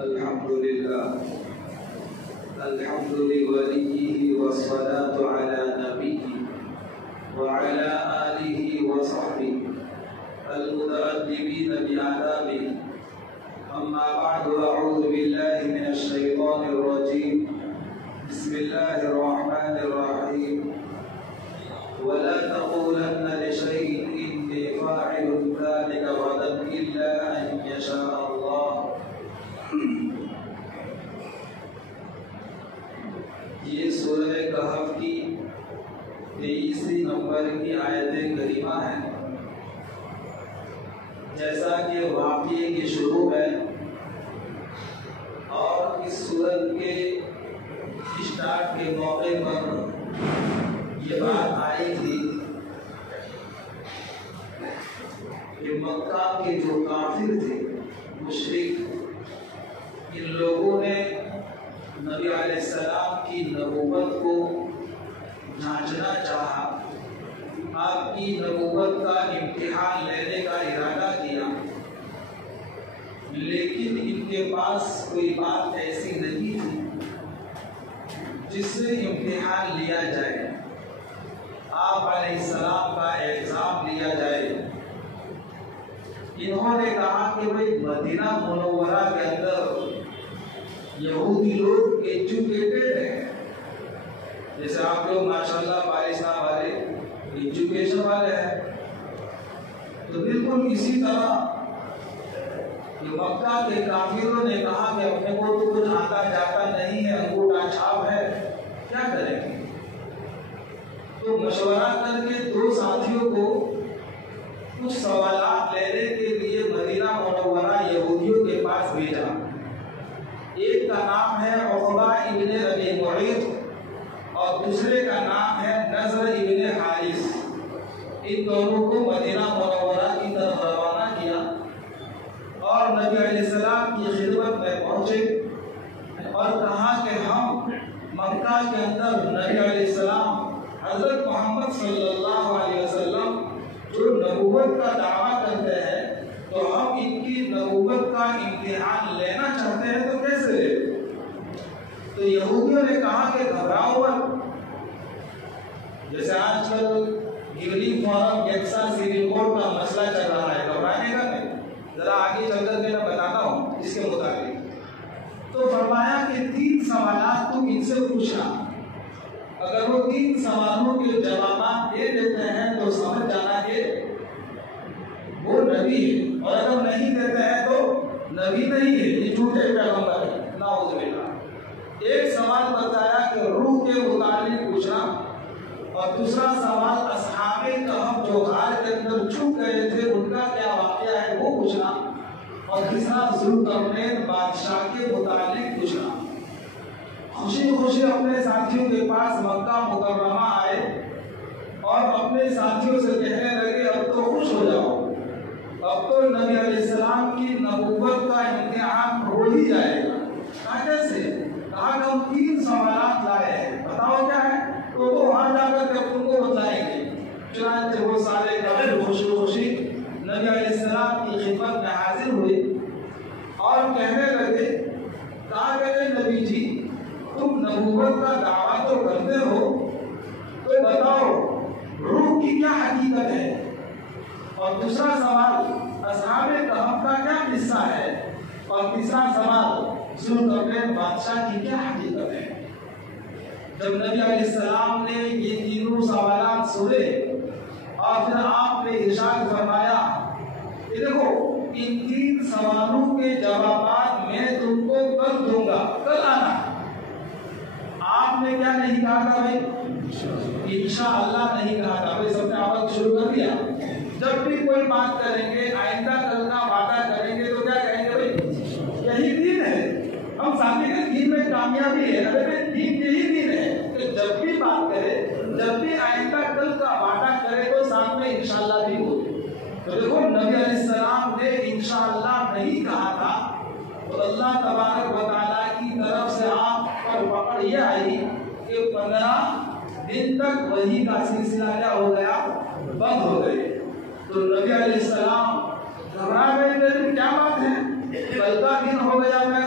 الحمد لوليه والصلاة على نبيه وعلى آله وصحبه المتأدبين بآدابه. أما بعد، أعوذ بالله من الشيطان الرجيم. بسم الله الرحمن الرحيم. ولا تقولن لشيء إني فاعل ذلك غدا إلا أن يشاء الله. یہ سورہ کہف کی 23 نمبر کی آیت کریمہ ہے. جیسا کہ واقعے کی شروع ہے اور اس سورت کے اسٹارٹ کے موقع پر یہ بات آئی تھی کہ مکہ کے جو کافر تھے، مشرک، ان لوگوں نے نبی علیہ السلام کی نبوت کو جانچنا چاہا، آپ کی نبوت کا امتحان لینے کا ارادہ کیا، لیکن ان کے پاس کوئی بات ایسی نہیں تھی جس سے امتحان لیا جائے، آپ علیہ السلام کا ایگزام لیا جائے. انہوں نے کہا کہ بھئی مدینہ منورہ کے اندر یہودی لوگ ایجوکیٹڈ ہیں، جیسے آپ لوگ ماشاءاللہ پاکستان والے ایجوکیشن والے ہیں، تو بالکل اسی طرح مکہ کے کافروں نے کہا کہ اپنے کو تو کچھ آتا جاتا نہیں ہے، انگوٹھا چھاپ ہے، کیا کریں گے؟ تو مشورہ کر کے دو ساتھیوں کو کچھ سوالات لینے کے لیے مدینہ منورہ یہودیوں کے پاس بھیجا. ایک کا نام ہے عقبہ ابن ابی معیط اور دوسرے کا نام ہے نضر ابن حارث. ان دونوں کو مدینہ منورہ کی طرف روانہ کیا اور نبی علیہ السلام کی خدمت میں پہنچے اور کہا کہ ہم مکہ کے اندر نبی علیہ السلام حضرت محمد صلی اللہ علیہ وسلم جو نبوت کا دعویٰ کرتے ہیں، تو ہم ان کی نبوت کا امتحان لینا چاہتے ہیں، تو کیسے؟ تو یہودیوں نے کہا کہ گھبراؤ مت، جیسے آج کل یونیفارم یکساں سول کوڈ کا مسئلہ چل رہا ہے، گھبرانے کا نہیں. ذرا آگے چل کر کے میں بتاتا ہوں اس کے مطابق. تو فرمایا کہ 3 سوالات تم ان سے پوچھنا، اگر وہ 3 سوالوں کے جوابات دے دیتے ہیں تو سمجھ جانا کہ وہ نبی ہے، اور اگر نہیں دیتے ہیں تو نبی نہیں ہے، یہ جھوٹے پیغمبر ہے، نعوذ باللہ. ایک سوال بتایا کہ روح کے متعلق پوچھنا، اور دوسرا سوال اصحاب کہف جو غار کے اندر چھپ گئے تھے ان کا کیا واقعہ ہے وہ پوچھنا، اور تیسرا ذوالقرنین بادشاہ کے متعلق پوچھنا. خوشی خوشی اپنے ساتھیوں کے پاس مکہ مکرمہ آئے اور اپنے ساتھیوں سے کہنے لگے اب تو خوش ہو جاؤ، اب تو نبی علیہ السلام کی نبوت کا امتحان ہو ہی جائے گا. کہا کیسے؟ کہا کہ ہم 3 سوالات لائے ہیں، بتاؤ کیا ہے؟ تو وہاں جا کر کے تم کو بتائیں گے. چنانچہ وہ سارے کافر خوشی خوشی نبی علیہ السلام کی خدمت میں حاضر ہوئے اور کہنے لگے، کہا کہ نبی جی تم نبوت کا دعویٰ تو کرتے ہو، تو بتاؤ روح کی کیا حقیقت ہے، اور دوسرا سوال اصحاب کہف کا کیا قصہ ہے، اور تیسرا سوال ذوالقرنین بادشاہ کی کیا حقیقت ہے. جب نبی علیہ السلام نے یہ تینوں سوالات سنے اور پھر آپ نے ارشاد فرمایا کہ دیکھو ان 3 سوالوں کے جوابات میں تم کو کل دوں گا، کل آنا. آپ نے کیا نہیں کہا تھا بھائی؟ انشاءاللہ نہیں کہا تھا. بھائی سب نے آواز شروع کر دیا. جب بھی کوئی بات کریں گے، آئندہ کل کا وعدہ کریں گے، تو کیا کہیں گے؟ بھائی یہی دین ہے، ہم ساتھی کے دین میں کامیابی ہے، ارے دین یہی دین ہے. کہ جب بھی بات کرے، جب بھی آئندہ کل کا وعدہ کرے تو ساتھ میں انشاءاللہ بھی ہو. تو دیکھو نبی علیہ السلام نے انشاءاللہ نہیں کہا تھا، تو اللہ تبارک و تعالیٰ کی طرف سے آپ پر پکڑ یہ آئی کہ 15 دن تک وحی کا سلسلہ کیا ہو گیا؟ بند ہو گئے. تو نبی علیہ السلام گھبرا گئے، کیا بات ہے، کل کا دن ہو گیا، میں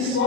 100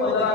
15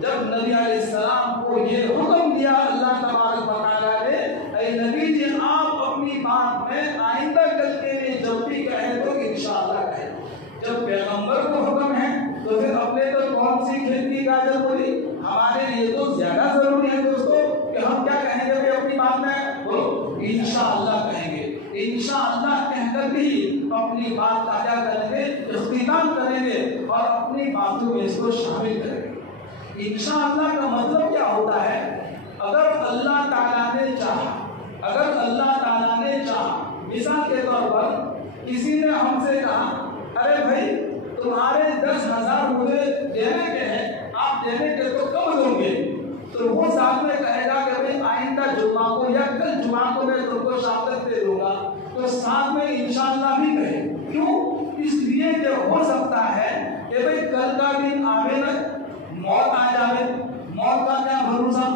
جب نبی علیہ السلام کو یہ حکم دیا اللہ تبارک و تعالیٰ نے، اے نبی جی آپ اپنی بات میں آئندہ کل کے لیے جب بھی کہیں تو انشاءاللہ کہیں. جب پیغمبر کو حکم ہے تو پھر اپنے تو کون سی کھیتی گاجر بولی؟ ہمارے لیے تو زیادہ ضروری ہے دوستو کہ ہم کیا کہیں گے کہ اپنی بات میں انشاءاللہ کہیں گے. انشاءاللہ کہہ کر بھی اپنی بات کا کیا کریں گے؟ اختتام کریں گے اور اپنی باتوں میں اس کو شامل کریں گے. انشاءاللہ کا مطلب کیا ہوتا ہے؟ اگر اللہ تعالیٰ نے چاہا، اگر اللہ تعالیٰ نے چاہا، مثال کے طور پر کسی نے ہم سے کہا ارے بھائی تمہارے 10,000 مجھے دینے کے ہیں، آپ دینے کے تو کم دوں گے، تو وہ ساتھ میں کہے گا کہ بھائی آئندہ جمعہ کو یا کل جمعہ کو میں تم کو شام تک دے دوں گا، تو ساتھ میں انشاءاللہ بھی کہے. کیوں؟ اس لیے کہ ہو سکتا ہے کہ بھائی کل کا دن آوے نہ، موت آ جائے. موت کا کیا بھروسہ؟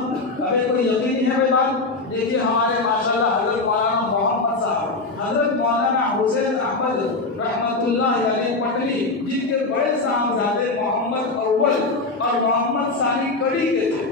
ابھی کوئی یقین ہے بھائی بات؟ دیکھیے ہمارے ماشاءاللہ حضرت مولانا محمد صاحب، حضرت مولانا حسین احمد رحمت اللہ علیہ پٹلی، جن کے بڑے صاحبزادے محمد اول اور محمد ثانی کڑی کے تھے،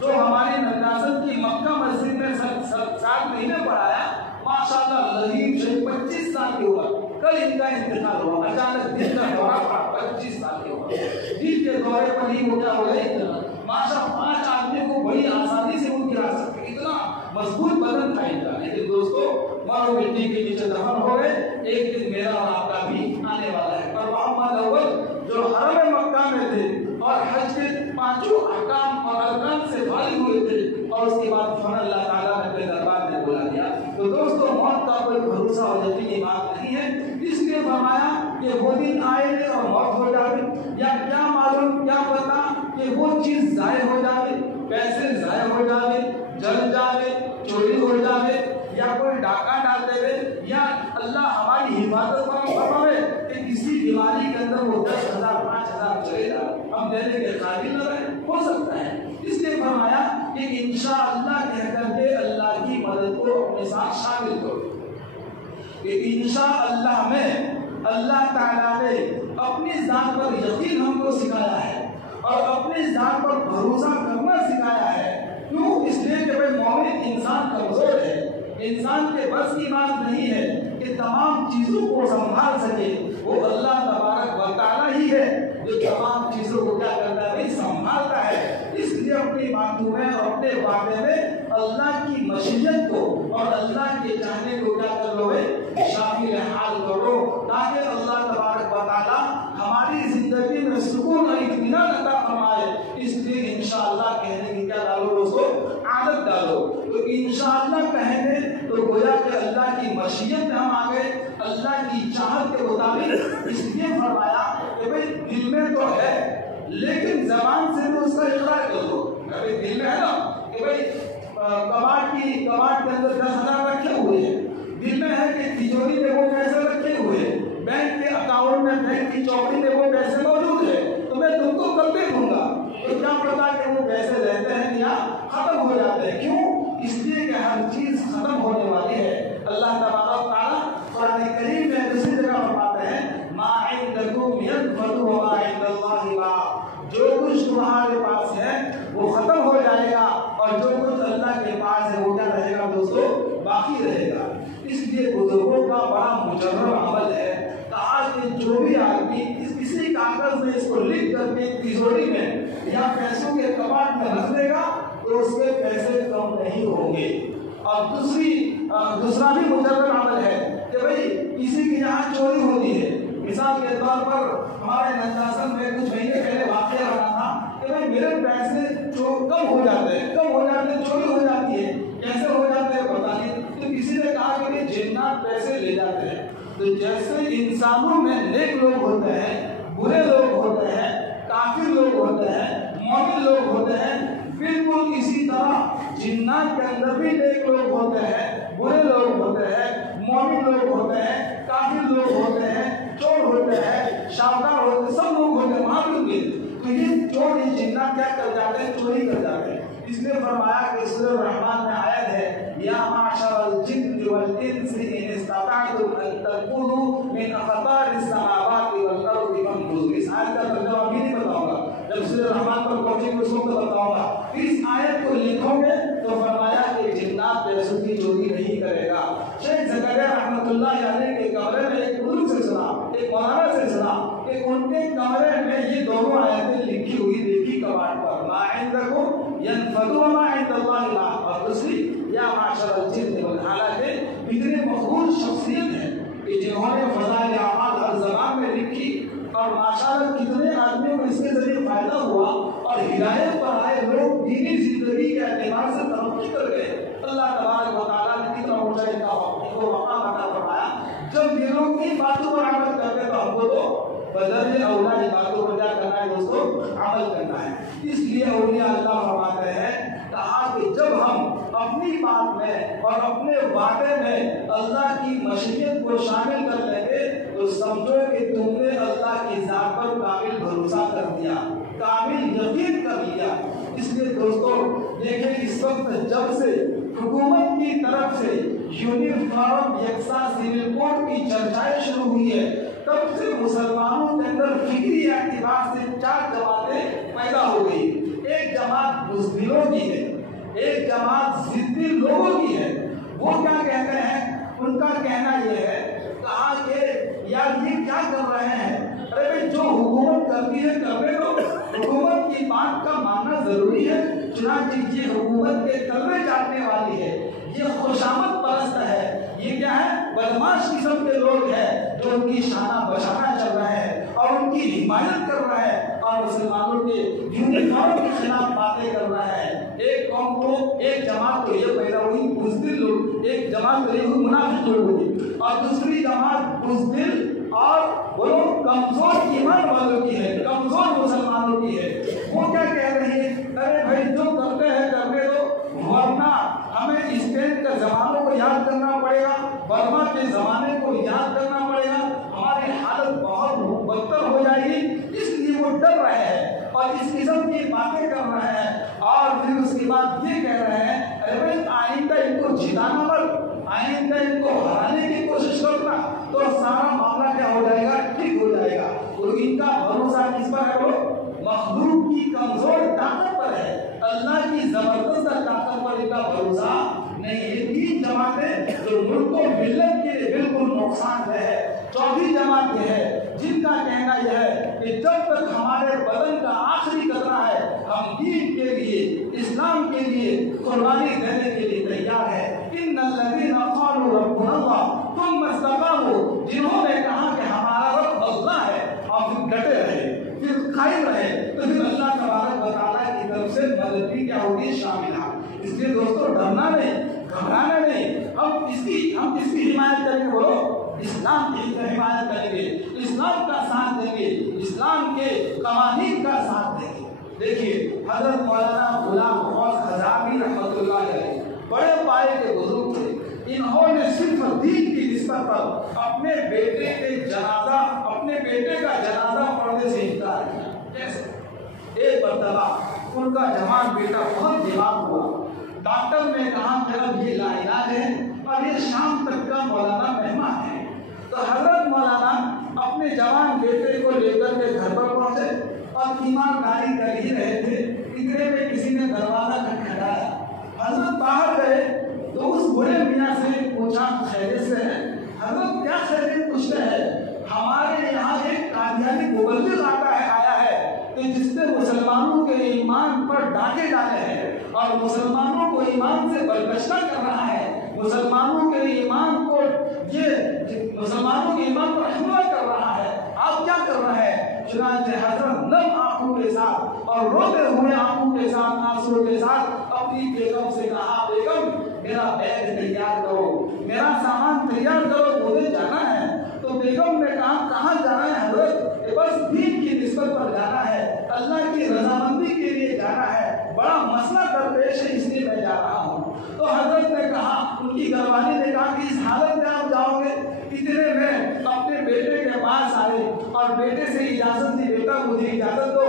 جو ہماری ننداسن کی مکہ مسجد میں 7 مہینے پڑھایا. ماشاءاللہ لذیذ شریف 25 سال کے ہوا. کل ان کا انتقال ہوا، اچانک دل کا دورہ پڑا. 25 سال کے ہوا. دل کے دورے پر ہی وہ کیا ہو گئے؟ ماشاء 5 آدمی کو بڑی آسانی سے وہ گرا سکتے، اتنا مضبوط بدن تھا ان کا. لیکن دوستو مارو مٹی کے نیچے دفن ہو گئے. ایک دن میرا اور آپ کا بھی آنے والا ہے. اور محمد اول جو حرم مکہ میں تھے اور حج کے 5 احکام اور ارکان سے فارغ ہوئے تھے اور اس کے بعد فوراً اللہ تعالیٰ نے اپنے دربار میں بلا دیا. تو دوستو موت کا کوئی بھروسہ اور یقینی بات نہیں ہے. اس لیے فرمایا کہ وہ دن آئے گے اور موت ہو جائے، یا کیا معلوم کیا پتا کہ وہ چیز ضائع ہو جائے، پیسے ضائع ہو جائے، جل جائے، چوری ہو جائے، یا کوئی ڈاکہ ڈال دے، یا اللہ ہماری حفاظت فرمائے کہ کسی بیماری کے اندر وہ 10,000 5,000 چلے جائے، ہم دینے کے قابل نہ رہے. ہو سکتا ہے. اس لیے فرمایا کہ انشاءاللہ کہہ کر کے اللہ کی مدد کو اپنے ساتھ شامل کرو. کہ انشاءاللہ میں اللہ تعالیٰ نے اپنی ذات پر یقین ہم کو سکھایا ہے اور اپنی ذات پر بھروسہ کرنا سکھایا ہے. کیوں؟ اس لیے کہ بھائی مومن انسان کمزور ہے، انسان کے بس کی بات نہیں ہے کہ تمام چیزوں کو سنبھال سکے. وہ اللہ تبارک و تعالیٰ ہی ہے جو تمام چیزوں کو کیا کرتا ہے؟ سنبھالتا ہے. اس لیے اپنی باتوں میں اور اپنے وعدے میں اللہ کی مشیت کو اور اللہ کے چاہنے کو کیا کر لو؟ شامل حال کرو، تاکہ اللہ تبارک و تعالیٰ ہماری زندگی میں سکون اور اطمینان عطا فرمائے. اس لیے انشاءاللہ کہنے کی کیا ڈالو دوستو؟ عادت ڈالو. تو انشاءاللہ کہیں گے تو گویا کہ اللہ کی مشیت میں ہم آ گئے، اللہ کی چاہت کے مطابق. اس لیے فرمایا کہ بھائی دل میں تو ہے لیکن زبان سے بھی اس کا اقرار کر دو. ابھی دل میں ہے نا کہ بھائی کباڑ کے اندر 10,000 رکھے ہوئے ہیں، دل میں ہے کہ تجوری میں وہ پیسے رکھے ہوئے ہیں، بینک کے اکاؤنٹ میں بینک کی چوکڑی میں وہ پیسے موجود ہے، تو میں تم کو کل دے دوں گا. تو کیا پتا کہ وہ پیسے رہتے ہیں یا ختم ہو جاتے ہیں؟ کیوں؟ اس لیے کہ ہر چیز ختم ہونے والی ہے. اللہ تبارک و تعالیٰ قرآن کریم میں دوسری جگہ فرماتے ہیں ما عندکم ينفد وما عند اللہ باق. جو کچھ تمہارے پاس ہے وہ ختم ہو جائے گا اور جو کچھ اللہ کے پاس ہے وہ کیا رہے گا دوستو؟ باقی رہے گا. اس لیے بزرگوں کا بڑا مجرب عمل ہے کہ جو بھی آدمی کسی کاغذ میں اس کو لکھ کر کے تجوری میں یا پیسوں کے کباڑ میں رکھ دے گا تو اس کے پیسے کم نہیں ہوں گے. اور دوسرا بھی مجرب عمل ہے کہ بھائی کسی کی جہاں چوری ہوتی ہے، مثال کے طور پر ہمارے ننداسن میں کچھ مہینے پہلے واقعہ رہا تھا کہ بھائی میرے پیسے کم ہو جاتے ہیں، چوری ہو جاتی ہے. کیسے ہو جاتے ہیں پتا نہیں. تو کسی نے کہا کہ جنات پیسے لے جاتے ہیں. تو جیسے انسانوں میں نیک لوگ ہوتے ہیں، برے لوگ ہوتے ہیں، کافر لوگ ہوتے ہیں، مومن لوگ ہوتے ہیں، بالکل اسی طرح جنات کے اندر بھی نیک لوگ ہوتے ہیں، برے لوگ ہوتے ہیں، مومن لوگ ہوتے ہیں، کافر لوگ ہوتے ہیں، چور ہوتے ہیں، شاہدار ہوتے ہیں، سب لوگ ہوتے ہیں وہاں بھی. تو یہ چور یہ جنات کیا کر جاتے ہیں؟ چوری کر جاتے ہیں. اس لیے فرمایا کہ سورہ الرحمن میں آیت ہے یا معشر الجن والانس ان استطعتم ان تنفذوا من اقطار السماوات والارض فانفذوا. اس آیت کا ترجمہ بھی نہیں بتاؤں گا. جب ٹاپک اس وقت بتاؤں گا. اس آیت کو لکھو گے تو فرمایا کہ جنات پیسوں کی چوری نہیں کرے گا. شیخ زکریا رحمۃ اللہ علیہ کے کمرے میں ایک بزرگ سے سنا, ایک مولانا سے سنا کہ ان کے کمرے میں یہ دونوں آیتیں لکھی ہوئی دیکھی کباڑ پر, ما عندکم ينفد وما عند اللہ باق, اور دوسری یا معشر الجن والانس. حالانکہ اتنے مقبول شخصیت ہیں کہ جنہوں نے فضائل اعمال ہر زبان میں لکھی, اور ماشاءاللہ کتنے آدمیوں کو اس کے ذریعے فائدہ ہوا اور ہدایت پر آئے لوگ دینی زندگی کے اعتبار سے ترقی کر گئے. اللہ تبارک و تعالیٰ نے کتنا اونچائی کا مقام عطا فرمایا. جب یہ لوگ ان باتوں پر عمل کرتے تو ہم کو تو بدل اولا ان باتوں پر کیا کرنا ہے دوستو, عمل کرنا ہے. اس لیے اولیاء اللہ فرماتے ہیں کہا کہ جب ہم اپنی بات میں اور اپنے وعدے میں اللہ کی مشیت کو شامل کر لیں گے تو سمجھو کہ تم نے اللہ کی ذات پر کامل بھروسہ کر دیا, کامل یقین کر لیا. اس لیے دوستو دیکھیں اس وقت جب سے حکومت کی طرف سے یونیفارم یکساں سول کوڈ کی چرچائیں شروع ہوئی ہے, تب سے مسلمانوں کے اندر فکری اعتبار سے 4 جماعتیں پیدا ہو گئی. ایک جماعت بزدلوں کی ہے, ایک جماعت ضدی لوگوں کی ہے. وہ کیا کہتے ہیں, ان کا کہنا یہ ہے کہا کہ یار یہ کیا کر رہے ہیں, ارے بھائی جو حکومت کرتی ہے کرنے دو, حکومت کی بات کا ماننا ضروری ہے. چنانچہ یہ حکومت کے تلوے چاٹنے والی ہے, یہ خوشامد پرست ہے, یہ کیا ہے بدماش قسم کے لوگ ہیں جو ان کی شانہ بشانہ چل رہے ہیں اور ان کی حمایت کر رہے ہیں اور مسلمانوں کے یونیفارم کے خلاف باتیں کر رہے ہیں. ایک قوم کو, ایک جماعت کو یہ پیدا ہوئی بزدل لوگ, ایک جماعت کو یہ ہوئی منافق لوگ ہوئی, اور دوسری جماعت بزدل اور وہ لوگ کمزور ایمان والوں کی ہے, کمزور مسلمانوں کی ہے. وہ کیا کہہ رہی ہے, ارے بھائی جو کرتے ہیں کرنے دو, ورنہ ہمیں اسپین کے زمانوں کو یاد کرنا پڑے گا, برما کے زمانے کو یاد کرنا پڑے گا, ہماری حالت بہت بدتر ہو جائے گی. اس لیے وہ ڈر رہے ہیں اور اس قسم کی باتیں کر رہے ہیں. اور پھر اس کے بعد یہ کہہ رہے ہیں ارے بھائی آئندہ ان کو جتانا مت, آئندہ ان کو ہرانے کی کوشش کرنا تو سارا معاملہ کیا ہو جائے گا, ٹھیک ہو جائے گا. اور ان کا بھروسہ کس پر ہے, وہ مخلوق کی کمزور طاقت پر ہے, اللہ کی زبردست طاقت پر ان کا بھروسہ نہیں ہے. 3 جماعتیں جو ملک و ملت کے لیے بالکل نقصان دہ ہے. چوتھی جماعت یہ ہے جن کا کہنا یہ ہے کہ جب تک ہمارے بدن کا آخری قطرہ ہے ہم دین کے لیے, اسلام کے لیے قربانی دینے کے لیے تیار ہے. ان الذین قالوا ربنا اللہ ثم استقاموا, جنہوں نے کہا کہ ہمارا رب اللہ ہے اور پھر ڈٹے رہے, پھر قائم رہے, تو پھر اللہ تبارک و تعالیٰ کی طرف سے مدد بھی کیا ہوگی, شامل ہے. اس لیے دوستو ڈرنا نہیں, گھبرانا نہیں, ہم اس کی حمایت کریں گے. بولو اسلام کی حمایت کریں گے, اسلام کا ساتھ دیں گے, اسلام کے قوانین کا ساتھ دیں گے. دیکھیے حضرت مولانا غلام غوث ہضامی رحمۃ اللہ علیہ بڑے پائے کے بزرگ تھے. انہوں نے صرف دین کی نسبت پر اپنے بیٹے کا جنازہ پڑھنے سے انکار کیا. کیسے؟ ایک مرتبہ ان کا جوان بیٹا بہت بیمار ہوا, ڈاکٹر نے کہا کہ اب یہ لاعلاج ہے اور یہ شام تک کا مولانا مہمان ہے. تو حضرت مولانا اپنے جوان بیٹے کو لے کر کے گھر پر پہنچے اور تیمارداری کر ہی رہے تھے, اتنے میں کسی نے دروازہ کھٹکھٹایا. حضرت باہر گئے تو اس بڑے میاں سے پوچھا خیریت سے ہے؟ حضرت کیا خیریت پوچھتے ہیں, ہمارے یہاں ایک قادیانی مبلغ آیا ہے کہ جس نے مسلمانوں کے ایمان پر ڈانٹے ڈالے ہیں اور مسلمانوں کو ایمان سے برگشتہ کر رہا ہے, مسلمانوں کے ایمان کو حملہ کر رہا ہے, آپ کیا کر رہے ہیں؟ چنانچہ حضرت نم آنکھوں کے ساتھ اور روتے ہوئے آنکھوں کے ساتھ, آنسو کے ساتھ اپنی بیگم سے کہا, بیگم میرا بیگ تیار کرو, میرا سامان تیار کرو, مجھے جانا ہے. تو بیگم نے کہا کہاں جانا ہے حضرت؟ بس دین کی نسبت پر جانا ہے, اللہ کی رضامندی کے لیے جانا ہے, بڑا مسئلہ درپیش ہے اس لیے میں جا رہا ہوں. تو حضرت نے کہا, ان کی گھر والی نے کہا کہ اس حالت میں آپ جاؤ گے؟ اتنے میں اپنے بیٹے کے پاس آئے اور بیٹے سے اجازت دی, بیٹا مجھے اجازت دو,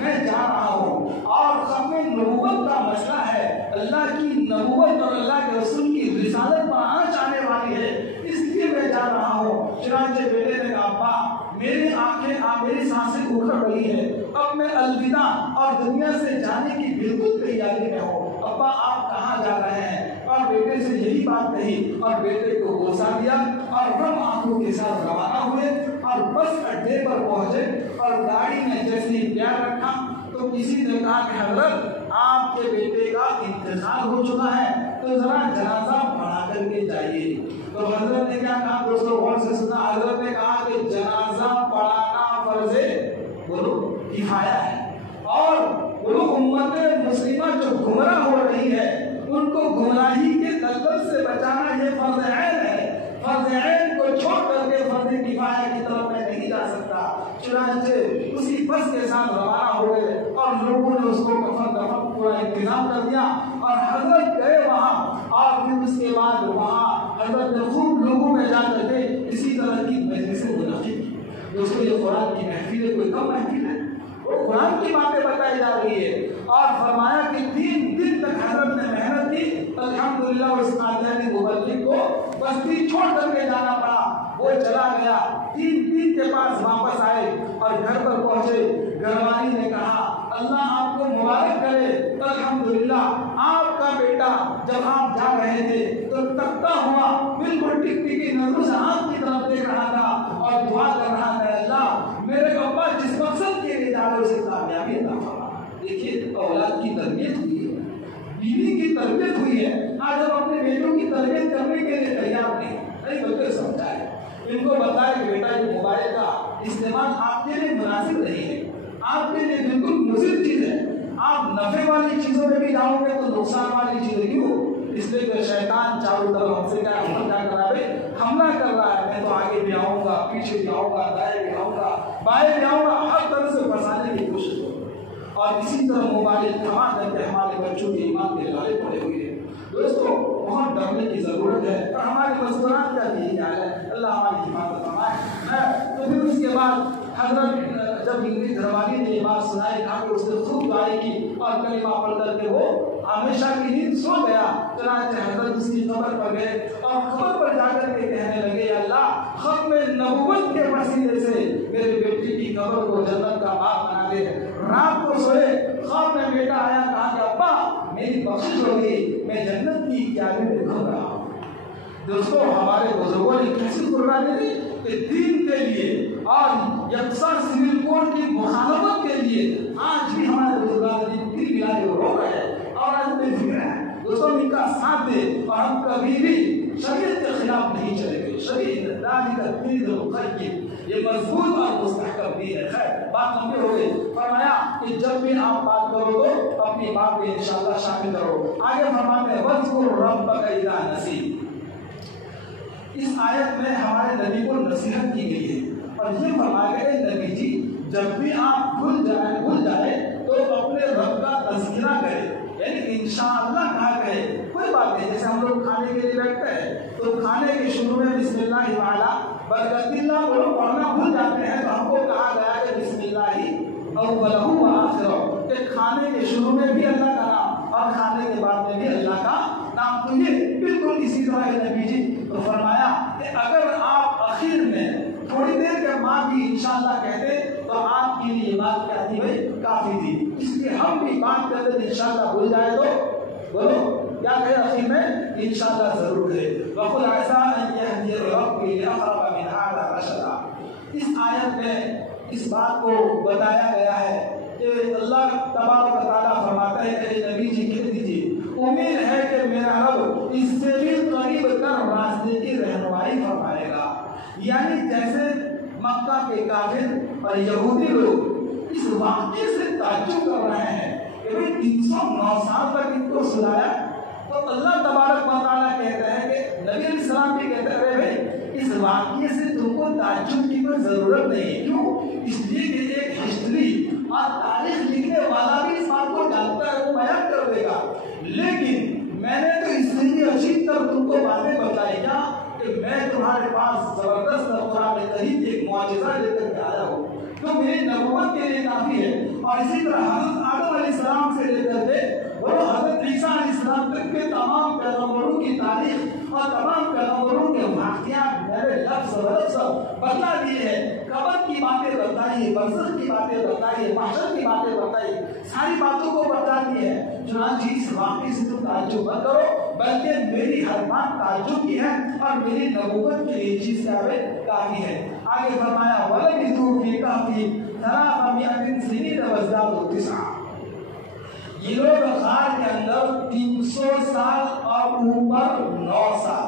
میں جا رہا ہوں. اور ختم نبوت کا مسئلہ ہے, اللہ کی نبوت اور اللہ کے رسول کی رسالت پر آنچ آنے والی ہے, اس لیے میں جا رہا ہوں. چنانچہ بیٹے نے کہا, ابا میری آنکھیں, میری سانسیں ادھر پڑی ہے، اب میں الوداع اور دنیا سے جانے کی بالکل تیاری میں ہوں، ابا آپ کہاں جا رہے ہیں؟ اور بیٹے سے یہی بات کہی اور بیٹے کو بوسا دیا اور ہم آنکھوں کے ساتھ روانہ ہوئے اور بس اڈے پر پہنچے اور گاڑی میں جیسے ہی پیار رکھا تو کسی نے کہا کہ حضرت آپ کے بیٹے کا انتقال ہو چکا ہے تو ذرا جنازہ پڑھا کر کے جائیے۔ تو حضرت نے کیا کہا دوستو غور سے سنا، حضرت نے کہا کہ جنازہ پڑھانا فرض بولو کفایہ ہے، اور وہ امت مسلمہ جو گمراہ ہو رہی ہے ان کو گمراہی کے دلدل سے بچانا یہ فرض عین ہے۔ فرض عین کو چھوڑ کر کے فرض کفایہ کی طرف میں نہیں جا سکتا۔ چنانچہ اسی بس کے ساتھ روانہ ہوئے اور لوگوں نے اس کو کفن دفن پورا انتظام کر دیا اور حضرت گئے وہاں، اور پھر اس کے بعد وہاں حضرت نے خوب لوگوں میں جا کر کے اسی طرح کی مجلسیں منعقد کی۔ دوستو یہ قرآن کی محفل ہے، کوئی کم محفل ہے، وہ قرآن کی باتیں بتائی جا رہی ہے۔ اور فرمایا کہ 3 دن تک حضرت نے محنت کی، الحمدللہ اس قادیانی مبلغ کو بستی چھوڑ کر کے جانا پڑا، وہ چلا گیا۔ 3 دن کے پاس واپس آئے اور گھر پر پہنچے، گھر والی نے کہا اللہ آپ کو مبارک کرے، الحمدللہ آپ کا بیٹا جب آپ جا رہے تھے تو تکتا ہوا بالکل ٹکٹی کی نظروں سے آپ کی طرف دیکھ رہا تھا اور دعا کر رہا تھا اللہ میرے ابا جس مقصد کے لیے جا رہے اسے کامیابی عطا فرما۔ دیکھیے اولاد کی تربیت ہوئی ہے، بیوی کی تربیت ہوئی ہے، آج ہم اپنے بیٹوں کی تربیت کرنے کے لیے تیار نہیں بلکہ سمجھائے، ان کو بتائے کہ بیٹا یہ موبائل کا استعمال آپ کے لیے مناسب نہیں ہے، آپ کے لیے بالکل مضر چیز ہے، آپ نفع والی چیزوں میں بھی جاؤ گے تو نقصان والی چیزیں کیوں؟ اس لیے کہ شیطان چاروں طرف ہم سے کیا کر رہا ہے، حملہ کر رہا ہے، میں تو آگے بھی آؤں گا، پیچھے بھی آؤں گا، دائیں بھی آؤں گا، بائیں بھی آؤں گا، ہر طرح سے پھنسانے کی کوشش کروں گا۔ اور اسی طرح موبائل تھما کر کے ہمارے بچوں کے ایمان کے لالے پڑے ہوئے ہیں۔ دوستو بہت ڈرنے کی ضرورت ہے اور ہمارے مذکورات کا بھی یہی حال ہے، اللہ ہماری حفاظت فرمائے۔ تو پھر اس کے بعد حضرت جب انگلش گھر والی نے یہ بات سنائی، کہا کہ اس نے خوب دعائیں کی اور کلمہ پڑھ کر کے وہ ہمیشہ کی نیند سو گیا۔ چنانچہ حضرت اس کی قبر پر گئے اور قبر پر جا کر کے کہنے لگے اللہ ختم نبوت کے وسیلے سے میرے بیٹے کی قبر کو جنت کا باغ بنا دے۔ رات کو سوئے، خواب میں بیٹا آیا، کہا کہ ابا میری بخشش ہو گئی، میں جنت کی کیاری میں گھوم رہا ہوں۔ دوستو ہمارے بزرگوں نے کیسی قربانی دی کہ دین کے لیے اور یکساں سول کوڈ کی مخالفت کے لیے آج بھی ہمارے بزرگان دل ملائے رو رہے ہیں اور آج بھی فکر ہیں۔ دوستوں ان کا ساتھ دے اور ہم کبھی بھی شریعت کے خلاف نہیں چلیں گے۔ شریعت دانی کا دین القیم، یہ مضبوط اور مستحکم دین ہے۔ خیر بات لمبی ہو گئی، فرمایا کہ جب بھی آپ بات کرو تو اپنی بات میں انشاءاللہ شامل کرو۔ آگے فرماتے ہیں وَاذْكُرْ رَبَّكَ إِذَا نَسِيتَ۔ اس آیت میں ہمارے نبی کو نصیحت کی گئی ہے اور یہ فرمایا گیا ہے نبی جی جب بھی آپ بھول جائے تو اپنے رب کا تذکرہ کریں، یعنی انشاءاللہ کہا کرے۔ کوئی بات نہیں، جیسے ہم لوگ کھانے کے لیے بیٹھتے ہیں تو کھانے کے شروع میں بسم اللہ وعلا برکت اللہ بولو پڑھنا بھول جاتے ہیں، تو ہم کو کہا گیا کہ بسم اللہ اولہ وآخرہ، کہ کھانے کے شروع میں بھی اللہ کا نام اور کھانے کے بعد میں بھی اللہ کا نام۔ تو یہ بالکل اسی طرح ہے نبی جی تو فرمایا کہ اگر آپ اخیر میں تھوڑی دیر کے بعد بھی انشاءاللہ کہتے تو آپ کے لیے یہ بات کیا تھی بھائی کافی تھی۔ اس لیے ہم بھی بات کرتے تھے انشاءاللہ بھول جائے تو بولو کیا کہے اخیر میں انشاءاللہ ضرور ہے۔ وَقُلْ عَسَىٰ أَن يَهْدِيَ رَبِّي لِأَقْرَبَ مِنْ هَٰذَا رَشَدًا۔ اس آیت میں اس بات کو بتایا گیا ہے کہ اللہ تبارک و تعالیٰ فرماتا ہے کہ نبی جی کہہ دیجیے امید ہے کہ میرا رب اس سے بھی قریب تر راستے کی رہنمائی فرمائے گا۔ یعنی جیسے مکہ کے کافر اور یہودی لوگ اس واقعے سے تعجب کر رہے ہیں کہ بھئی 309 سال تک ان کو سلایا، تو اللہ تبارک و تعالیٰ کہتے ہیں کہ نبی علیہ السلام بھی کہتے ہیں بھئی اس واقعے سے تم کو تعجب کی کوئی ضرورت نہیں ہے۔ کیوں؟ اس لیے کہ ایک ہسٹری اور تاریخ لکھنے والا بھی اس بات کو جانتا ہے، وہ بیان کر دے گا۔ لیکن میں نے تو اس لیے عجیب تر تم کو باتیں بتائی کیا کہ میں تمہارے پاس زبردست قرآن کریم ایک معجزہ لے کر کے آیا ہوں جو میری نبوت کے لیے کافی ہے۔ اور اسی طرح حضرت آدم علیہ السلام سے لے کر کے وہ حضرت عیسیٰ علیہ السلام تک کے تمام پیغمبروں کی تاریخ اور تمام پیغمبروں کے واقعات میرے لفظ بتلا دیے ہیں، قبر کی باتیں بتائی بتائی، برزخ کی باتیں بتائی، محشر کی باتیں بتائی، ساری باتوں کو بتاتی ہے۔ چنانچہ اس واقعے سے تم تعجب مت کرو، بلکہ میری ہر بات تعجب کی ہے اور میری نبوت کے لیے چیز کافی ہے۔ آگے فرمایا وَلَبِثُوا فِي الْكَهْفِ 300 سنین وازدادوا تسعا، یہ لوگ غار کے اندر 300 سال اور اوپر 9 سال،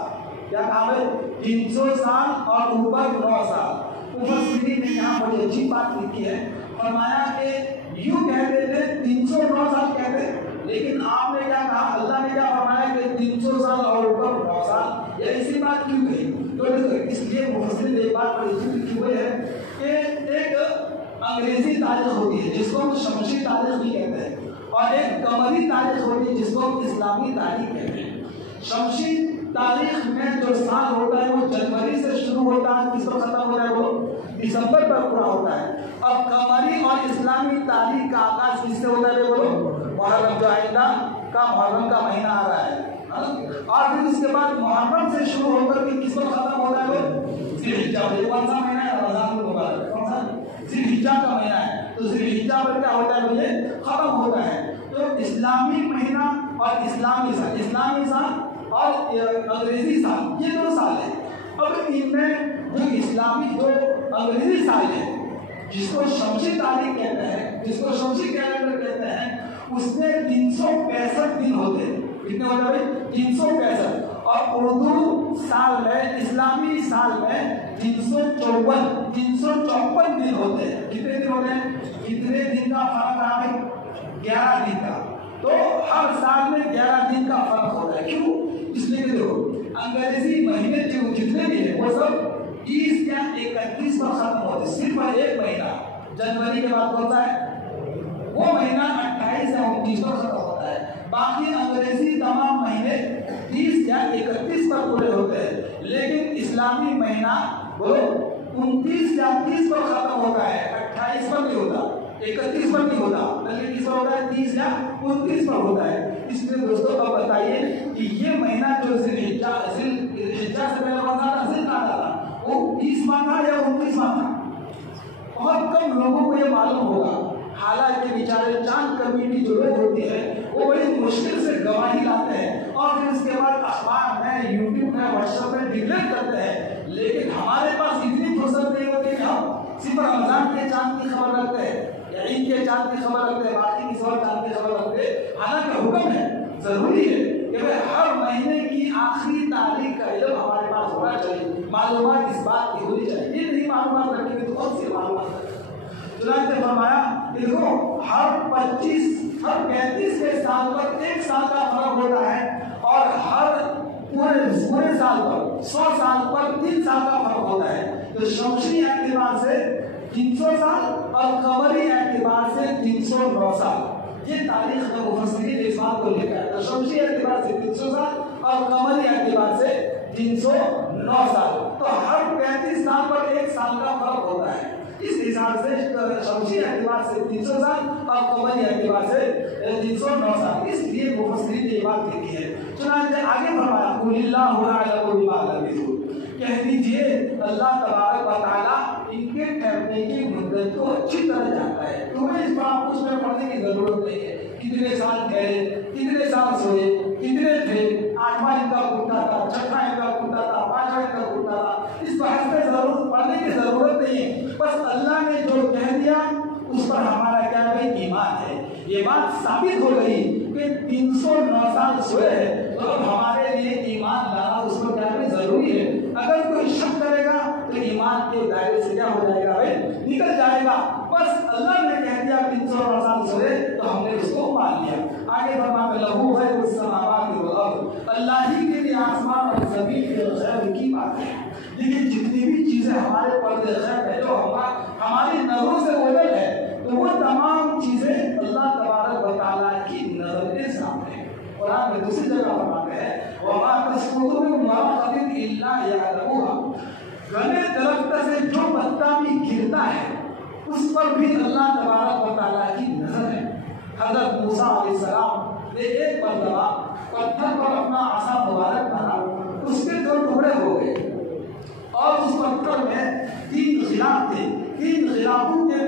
کیا کہا ہے؟ 300 سال اور اوپر 9 سال۔ مفسرین نے یہاں بڑی عجیب بات لکھی ہے، فرمایا کہ یوں کہتے تھے 309 سال کہتے، لیکن آپ نے کیا کہا، اللہ نے کیا فرمایا کہ 300 سال اور اوپر 9 سال، یہ ایسی بات کیوں کہی؟ تو اس لیے مفسرین نے ایک بات بڑی عجیب لکھی ہوئی ہے کہ ایک انگریزی تاریخ ہوتی ہے جس کو ہم شمسی تاریخ بھی کہتے ہیں، اور ایک قمری تاریخ ہوتی ہے جس کو ہم اسلامی تاریخ کہتے ہیں۔ شمسی تاریخ میں جو سال ہوتا ہے وہ جنوری سے شروع ہوتا ہے، کس پر ختم ہوتا ہے؟ وہ دسمبر پر پورا ہوتا ہے۔ اور قمری اور اسلامی تاریخ کا آغاز کس سے ہوتا ہے؟ وہ محرم، جو آئندہ کا محرم کا مہینہ آ رہا ہے، اور پھر اس کے بعد محرم سے شروع ہو کر کے کس پر ختم ہوتا ہے؟ وہ ذی الحجہ۔ یہ کون سا مہینہ ہے؟ رمضان المبارک، کون سا؟ ذی الحجہ کا مہینہ ہے۔ تو ذی الحجہ پر کیا ہوتا ہے؟ یہ ختم ہوتا ہے۔ تو اسلامی مہینہ اور اسلامی سال اور انگریزی سال، یہ 2 سال ہے۔ اب ان میں جو اسلامی جو انگریزی سال ہے جس کو شمسی تاریخ کہتے ہیں، جس کو شمسی کیلنڈر کہتے ہیں، اس میں 365 دن ہوتے ہیں۔ کتنے ہوتے ہیں؟ 365۔ اور اردو سال میں، اسلامی سال میں 354 دن ہوتے ہیں۔ کتنے دن ہوتے ہیں؟ کتنے دن کا فرق رہا ہے؟ 11 دن کا۔ تو ہر سال میں 11 دن کا فرق ہوتا ہے۔ کیوں؟ اس لیے دیکھو انگریزی مہینے جو جتنے بھی ہیں وہ سب 30 یا 31 پر ختم ہوتے ہیں۔ صرف ایک مہینہ جنوری کے بعد ہوتا ہے، وہ مہینہ 28 یا 29 پر ختم ہوتا ہے۔ باقی انگریزی تمام مہینے 30 یا 31 پر پورے ہوتے ہیں، لیکن اسلامی مہینہ وہ 29 یا 30 پر ختم ہوتا ہے، 28 پر نہیں ہوتا، 31 پر نہیں ہوتا، بلکہ کس پر ہوتا ہے؟ 30 یا 29 پر ہوتا ہے۔ اس لیے دوستوں اب بتائیے کہ یہ مہینہ جو ذی الحجہ سے پہلے کون سا تھا؟ ذی القعدہ تھا، وہ 30واں تھا یا 29واں تھا؟ بہت کم لوگوں کو یہ معلوم ہوگا، حالانکہ بیچارے چاند کمیٹی جو لوگ ہوتی ہے وہ بڑی مشکل سے گواہی لاتے ہیں اور پھر اس کے بعد اخبار میں، یوٹیوب میں، واٹس ایپ میں ڈکلیئر کرتے ہیں، لیکن ہمارے پاس اتنی فرصت نہیں ہوتی کہ ہم صرف رمضان کے چاند کی خبر رکھتے ہیں یا عید کے چاند کی خبر رکھتے ہیں، باقی کسی اور چاند کی خبر رکھتے ہیں۔ حالانکہ حکم ہے، ضروری ہے کہ ہر مہینے کی آخری تاریخ کا علم ہمارے پاس ہونا چاہیے، معلومات اس بات کی ہونی چاہیے۔ یہ نہیں معلومات رکھیں گے تو کون سی معلومات رکھیں؟ چنانچہ فرمایا کہ دیکھو ہر 35 کے سال پر 1 سال کا فرق ہوتا ہے، اور ہر پورے سال پر 100 سال پر 3 سال کا فرق ہوتا ہے۔ تو شمسی اعتبار سے 300 سال اور قمری اعتبار سے 309 سال، یہ تاریخ میں مفسرین اس بات کو لکھا ہے۔ تو شمسی اعتبار سے 300 سال اور قمری اعتبار سے 309 سال، تو ہر 35 سال پر 1 سال کا فرق ہوتا ہے۔ اس حساب سے شمسی اعتبار سے 300 سال اور قمری اعتبار سے 309 سال، اس لیے مفسرین نے یہ بات لکھی ہے۔ چنانچہ آگے فرمایا قُلِ اللَّهُ أَعْلَمُ بِمَا لَبِثُوا، کہہ دیجئے اللہ تبارک و تعالیٰ ان کے ٹھہرنے کی مدت کو اچھی طرح جانتا ہے، تمہیں اس پر آپ اس میں پڑھنے کی ضرورت نہیں ہے۔ کتنے سال ٹھہرے، کتنے سال سوئے، کتنے تھے، 8واں ان کا ٹوٹا تھا، 6واں ان کا ٹوٹا تھا، 5واں ان کا ٹوٹا تھا، اس بحث میں ضرورت پڑھنے کی ضرورت نہیں ہے۔ بس اللہ نے جو کہہ دیا اس پر ہمارا کیا ہے؟ ایمان ہے۔ یہ بات ثابت ہو گئی کہ 309 سال سوئے ہیں، تو اب ہمارے لیے ایمان لانا اس پر کیا ہے؟ ضروری ہے۔ اگر کوئی شک کرے گا تو ایمان کے دائرے سے کیا ہو جائے گا؟ نکل جائے گا۔ بس اللہ نے کہہ دیا 309 سال سوئے تو ہم نے اس کو مان لیا۔ آگے فرماتے لہو غیب السماوات والارض، اللہ ہی کے لیے آسمان اور زمین کے غیب کی بات ہے، لیکن جتنی بھی چیزیں ہمارے پردے غیب ہے جو ہماری نظروں سے اوجل ہے، تو وہ تمام چیزیں اللہ تبارک و تعالیٰ کی نظر کے سامنے ہیں۔ قرآن میں دوسری جگہ فرماتے ہیں وَمَا تَسْقُطُ مِن وَرَقَةٍ إِلَّا يَعْلَمُهَا، گھنے درخت سے جو پتا بھی گرتا ہے اس پر بھی اللہ تبارک و تعالیٰ کی نظر ہے۔ حضرت موسیٰ علیہ السلام نے ایک مرتبہ پتھر پر اپنا عصا مبارک مارا، اس کے 2 ٹکڑے ہو گئے، اور اس پتھر میں 3 غلاف تھے، 3 غلافوں کے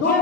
2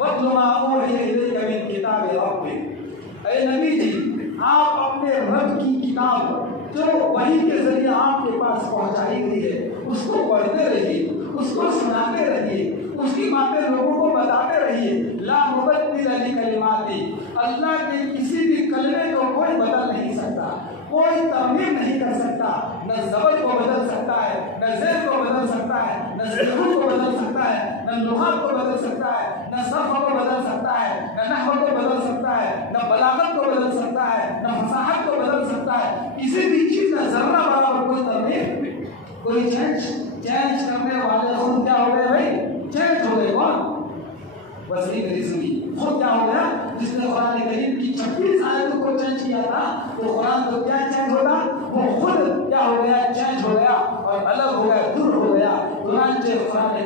وَاتْلُ مَا أُوحِيَ إِلَيْكَ مِنْ كِتَابِ رَبِّكَ، اے نبی جی آپ اپنے رب کی کتاب جو وحی کے ذریعے آپ کے پاس پہنچائی گئی ہے اس کو پڑھتے رہیے، اس کو سناتے رہیے، اس کی باتیں لوگوں کو بتاتے رہیے۔ لا مبدل لکلماتی، اللہ کے کسی بھی کلمے کو کوئی بدل نہیں سکتا، کوئی ترمیم نہیں کر سکتا، نہ زبر کو بدل سکتا ہے، نہ زیر کو بدل سکتا ہے، نہ سکون کو بدل سکتا ہے، نہ لغات کو بدل سکتا ہے، نہ صرف کو بدل سکتا ہے، نہ نحو کو بدل سکتا ہے، نہ بلاغت کو بدل سکتا ہے، نہ فصاحت کو بدل سکتا ہے۔ کسی بھی چیز میں ذرہ برابر کوئی ترمیم، کوئی چینج کرنے والے خود کیا ہو گئے بھائی؟ چینج ہو گئے۔ کون؟ وسیع رضوی خود کیا ہو گیا؟ جس نے قرآن کریم کی 26 آیتوں کو چینج کیا تھا، وہ قرآن کو کیا چینج ہوگا؟ وہ خود کیا ہو گیا؟ چینج ہو گیا اور الگ ہو گیا، دور ہو گیا۔ قرآن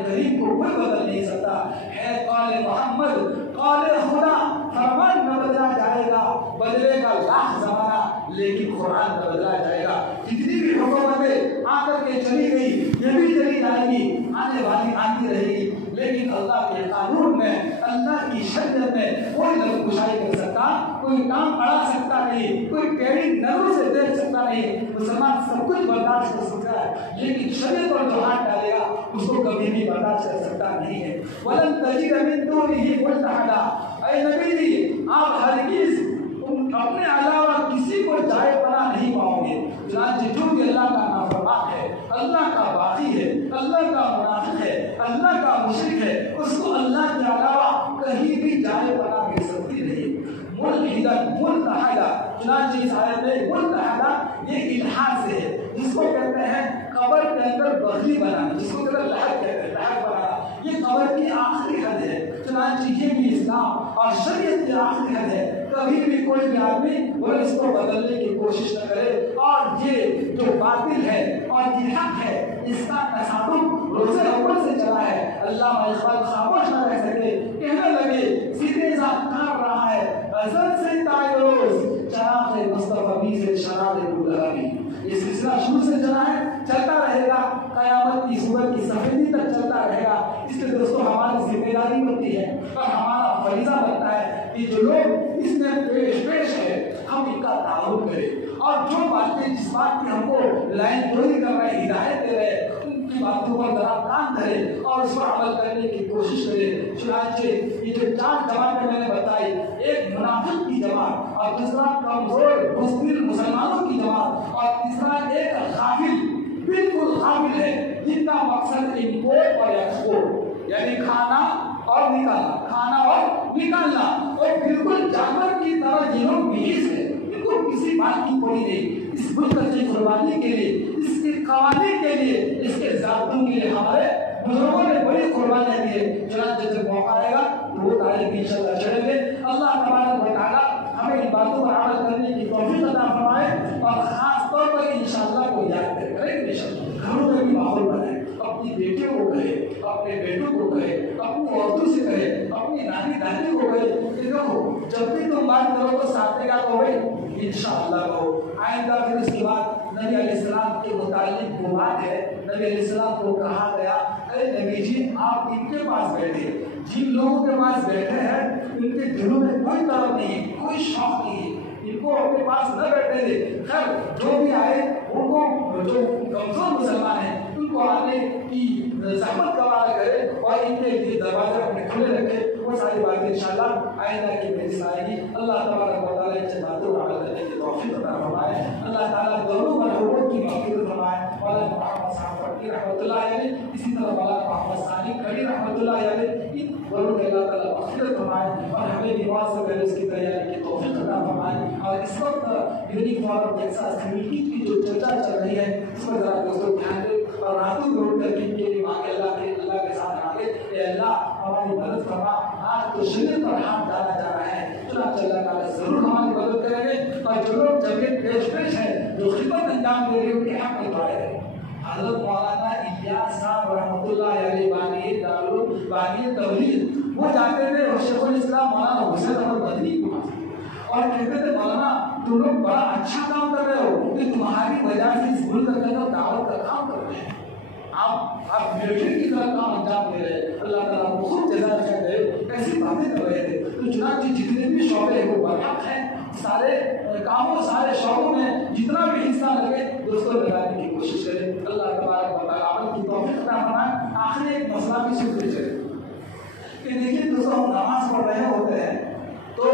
کریم کو کوئی بدل نہیں سکتا ہے۔ قول محمد، قول خدا، فرمان نہ بدلا جائے گا، بدلے گا لاکھ زمانہ لیکن قرآن نہ بدلا جائے گا۔ جتنی بھی حکومتیں آ کر کے چلی گئی، یہ بھی چلی جائے گی، آنے والی آتی رہے گی، لیکن اللہ کے قانون میں، اللہ کی شریعت میں کوئی لفظ کشائی کر سکتا، کوئی کام اڑا سکتا نہیں، کوئی ٹیڑھی نظروں سے دیکھ سکتا نہیں۔ مسلمان سب کچھ برداشت کر سکتا ہے لیکن شریعت پر جو ہاتھ ڈالے گا اس کو کبھی بھی برداشت کر سکتا نہیں ہے۔ وَلَن تَجِدَ مِن دُونِهِ مُلْتَحَدًا، اے نبی جی آپ ہرگز اپنے علاوہ کسی کو جائے پناہ نہیں پاؤ گے۔ چنانچہ جو بھی اللہ کا نافرمان ہے، اللہ کا باغی ہے، اللہ کا منافق ہے، اللہ کا مشرک ہے، اس کو اللہ کے علاوہ کہیں بھی جائے پناہ مل سکتی نہیں۔ ملتحدہ، چنانچہ اس آیت میں ملتحدہ یہ الحاد سے ہے، جس کو کہتے ہیں قبر کے اندر بغلی بنانا، جس کو کہتے ہیں لحد کہتے ہیں، لحد بنانا، یہ قبر کی آخری حد ہے۔ چنانچہ یہ بھی اسلام اور شریعت کی آخری حد ہے۔ کبھی بھی کوئی بھی آدمی وہ اس کو بدلنے کی کوشش نہ کرے، اور یہ جو باطل ہے اور یہ حق ہے اس کا تصادم روزے اول سے چلا ہے۔ علامہ اقبال خاموش نہ رہ سکے، کہنے لگے سیدھے ذات کار رہا ہے ازل سے تائے روز، چراغ مصطفی سے شراب گلابی۔ یہ سلسلہ شروع سے چلا ہے، چلتا رہے گا، قیامت کی صورت کی سفیدی تک چلتا رہے گا۔ اس لیے دوستو ہماری ذمہ داری بنتی ہے اور ہمارا فریضہ بنتا ہے کہ جو لوگ اس میں پیش ہے ہم ان کا تعاون کریں، اور جو باتیں جس بات کی ہم کو لائن چوری کر رہے ہیں، ہدایت دے رہے ہیں، ان کی باتوں پر ذرا کان دھریں اور اس پر عمل کرنے کی کوشش کریں۔ چنانچہ یہ جو 4 جماعتیں میں نے بتائی، ایک منافق کی جماعت، اور دوسرا کمزور بزدل مسلمانوں کی جماعت، اور تیسرا ایک غافل، بالکل غافل ہے جن کا مقصد امپورٹ اور ایکسپورٹ، یعنی کھانا اور نکالنا، کھانا اور نکالنا، اور بالکل جانور کی طرح یہ لوگ بیس ہے، ان کو کسی بات کی پڑی نہیں۔ اس ملک کی قربانی کے لیے، اس کے قوانین کے لیے، اس کے ضابطوں کے لیے ہمارے بزرگوں نے بڑی قربانیاں دی ہے۔ چنانچہ جب موقع آئے گا تو وہ تاریخ انشاءاللہ چڑھیں گے۔ اللہ تبارک و تعالیٰ ہمیں ان باتوں پر عمل کرنے کی توفیق عطا فرمائے، اور خاص طور پر انشاءاللہ کو یاد کریں انشاءاللہ، گھروں میں بھی ماحول بنائیں، اپنی بیٹیوں کو کہے، اپنے بیٹوں کو کہے، اپنی عورتوں سے کہے، اپنی نانی دادی کو کہے کہ دیکھو جب بھی تم بات کرو تو ساتھ کا کہو انشاءاللہ کہو۔ آئندہ پھر اس کے بعد نبی علیہ السلام کے متعلق وہ بات ہے، نبی علیہ السلام کو کہا گیا اے نبی جی آپ ان کے پاس بیٹھے، جن لوگوں کے پاس بیٹھے ہیں ان کے دلوں میں کوئی طلب نہیں، کوئی شوق نہیں، ان کو اپنے پاس نہ بیٹھنے دے۔ خیر جو بھی آئے ان کو، جو کمزور مسلمان ہیں ان کو آنے کی زحمت گوارا کرے اور ان کے لیے دروازے اپنے کھلے رکھے۔ وہ ساری باتیں انشاءاللہ آئندہ کی مجلس آئے گی۔ اللہ تبارک و تعالیٰ ان سے باتوں پر عمل کرنے کی توفیق عطا فرمائے۔ اللہ تعالیٰ دونوں مرحوموں کی مغفرت فرمائے۔ مولانا محمد صاحب فقیر رحمۃ اللہ علیہ، اسی طرح مولانا محمد ثانی کڑی رحمۃ اللہ علیہ، ان دونوں کے اللہ تعالیٰ مغفرت فرمائے اور ہمیں نماز سے پہلے اس کی تیاری کی توفیق عطا فرمائے۔ اور اس وقت یونیک فارم ٹیکساس کمیونٹی کی جو چرچا چل رہی ہے اس پر ذرا دوستوں دھیان دیں اور راتوں میں اٹھ کر کے ان کے لیے مانگے، اللہ کے ساتھ مانگے اے اللہ ہماری مدد فرما۔ آج تو شریعت پر ہاتھ ڈالا جا رہا ہے، چنانچہ اللہ تعالیٰ ضرور ہماری مدد کریں گے، اور جو لوگ جگہ پیش ہے جو خدمت انجام دے رہے ہیں ان کے حق میں دعائیں کریں۔ حضرت مولانا الیاس صاحب رحمۃ اللہ علیہ بانی تبلیغ، وہ جاتے تھے اور شیخ الاسلام مولانا حسین احمد مدنی کو اور کہتے تھے مولانا تم لوگ بڑا اچھا کام کر رہے ہو کہ تمہاری وجہ سے اس ملک کے اندر دعوت کا کام کر رہے ہیں۔ آپ ملٹری کی طرح کام انجام دے رہے ہیں، اللہ تعالیٰ بہت جزا کر رہے، ایسی باتیں کر رہے تھے. تو چنانچہ جتنے بھی شعبے ہیں وہ برحق ہیں، سارے کاموں سارے شعبوں میں جتنا بھی حصہ لگے دوستوں لگانے کی کوشش کریں. اللہ تبارک و تعالیٰ عمل کی توفیق عطا فرمائے. آخری ایک مسئلہ بھی سنتے چلے کہ دیکھیے دوستوں، ہم نماز پڑھ رہے ہوتے ہیں تو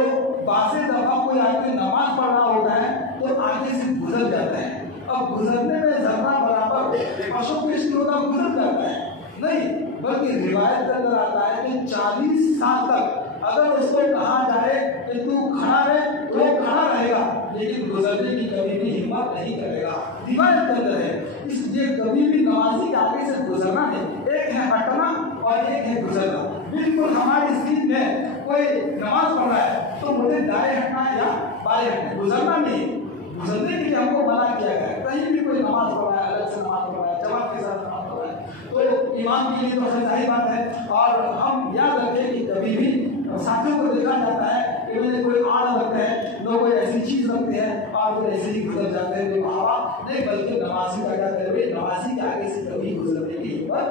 بعض دفعہ کوئی آدمی نماز پڑھ رہا ہوتا ہے تو آگے سے گزر جاتا ہے. اب گزرنے میں ذرہ برابر پشو پیش کی ہوتا گزر جاتا ہے نہیں، بلکہ روایت کے اندر آتا ہے کہ 40 سال تک اگر اس کو کہا جائے کہ تو کھڑا رہے تو وہ کھڑا رہے گا، لیکن گزرنے کی کبھی بھی ہمت نہیں کرے گا. روایت کے اندر ہے. اس لیے کبھی بھی نمازی کے آگے سے گزرنا نہیں، ایک ہے ہٹنا اور ایک ہے گزرنا. بالکل ہماری سیٹ میں کوئی نماز پڑھ رہا ہے تو مجھے دائیں ہٹنا ہے یا بائیں ہٹنا، گزرنا نہیں. گزرنے کے لیے ہم کو منع کیا گیا ہے. کہیں بھی کوئی نماز پڑھ رہا ہے، الگ سے نماز پڑھ رہا ہے، جماعت کے ساتھ نماز پڑھ رہا ہے تو امام کے لیے تو ظاہر بات ہے. اور ہم یاد رکھیں کہ کبھی بھی ساتھیوں کو دیکھا جاتا ہے کہ میں نے کوئی آڑ رکھتے ہیں، لوگ کوئی ایسی چیز رکھتے ہیں اور پھر ایسے ہی گزر جاتے ہیں. ہوا نہیں، بلکہ نمازی کا کیا کرے، نمازی کے آگے سے کبھی گزرنے کی ہمت